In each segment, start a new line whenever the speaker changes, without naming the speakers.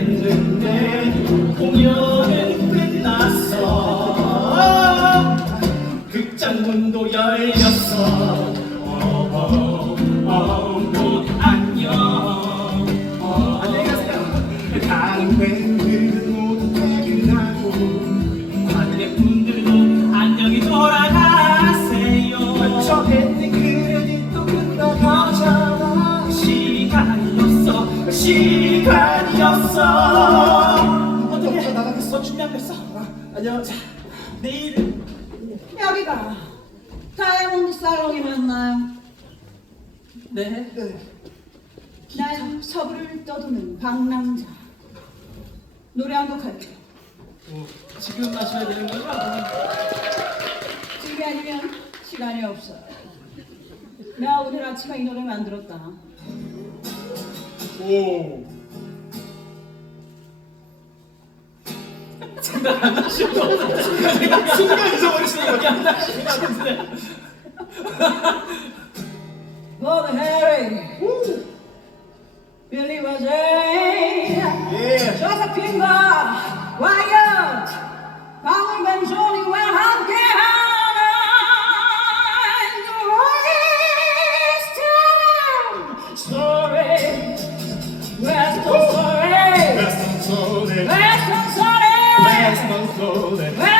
Friends in the
시간이었어. 어떻게
나가겠어?
준비하겠어?
안녕. 자,
내일은
여기가 다이아몬드 살롱이 맞나요?
네.
네.
난 서부를 떠도는 방랑자. 노래 한 곡 할게요.
어, 지금 마셔야 되는 거죠?
지금이 아니면 시간이 없어 나 오늘 아침에 이 노래 만들었다
오.
생각 안 나시고
순간 잊어버리시는 거야
안
Mother Harry Billy was a
웨스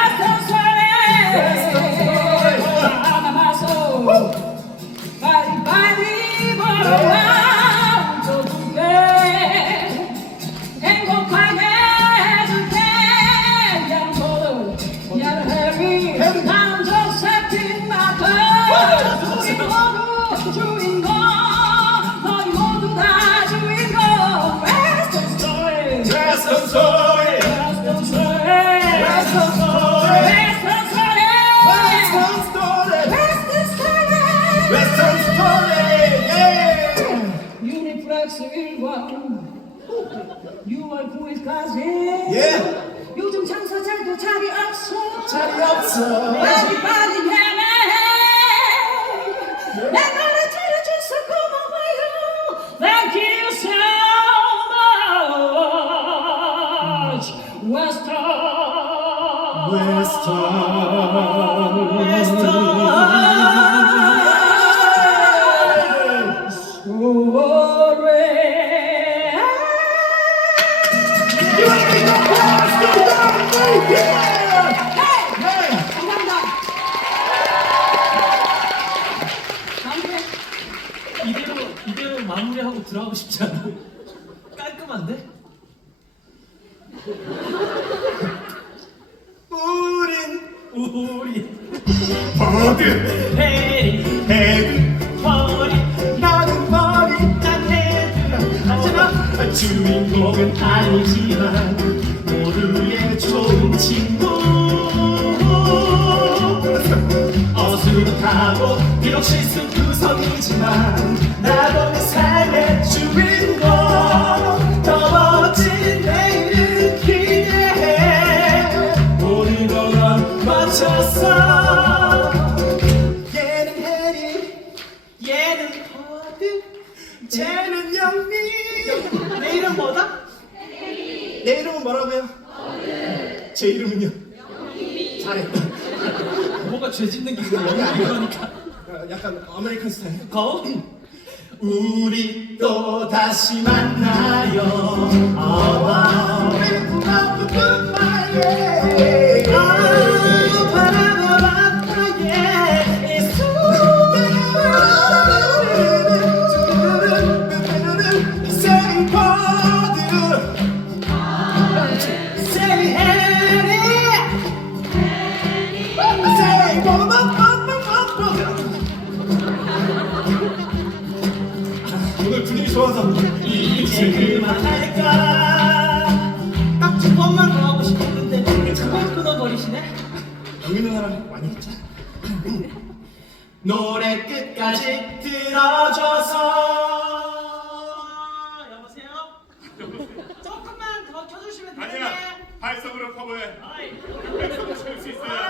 유니플렉스 1관 6월 9일까지
예.
요즘 장사 잘도 자리 없어
자리 없어
빨리 빨리 해내 내 노래 들어줘서 고마워요 Thank you so much. Western 감사
마무리하고 들어가고 싶지 않아? 깔끔한데?
우린
우리
버드
해리
헤드.
허리.
나는 머리.
짠해드 하지만
주인공은
아니지만 모두의 좋은 친구. 어수룩하고 비록 실수 구성이지만
얘는 해리
얘는 어디
쟤는 영미.
내 이름 뭐다?
내 이름은 뭐라고요? 제 이름은요? 잘했다
뭐가 죄 짓는 영이 아니니까.
어, 약간 아메리칸 스타일?
거운 우리 또 다시 만나요. 아와
좋아서
이제 그만할까 딱 두 번만 더 하고 싶었는데 그걸 끊어버리시네
영미 누나랑 많이 했죠?
노래 끝까지 들어줘서 여보세요? 조금만 더 켜주시면 되는데
아니야 발성으로 커버해
아이,
칠수 있어야
아이.
고마워요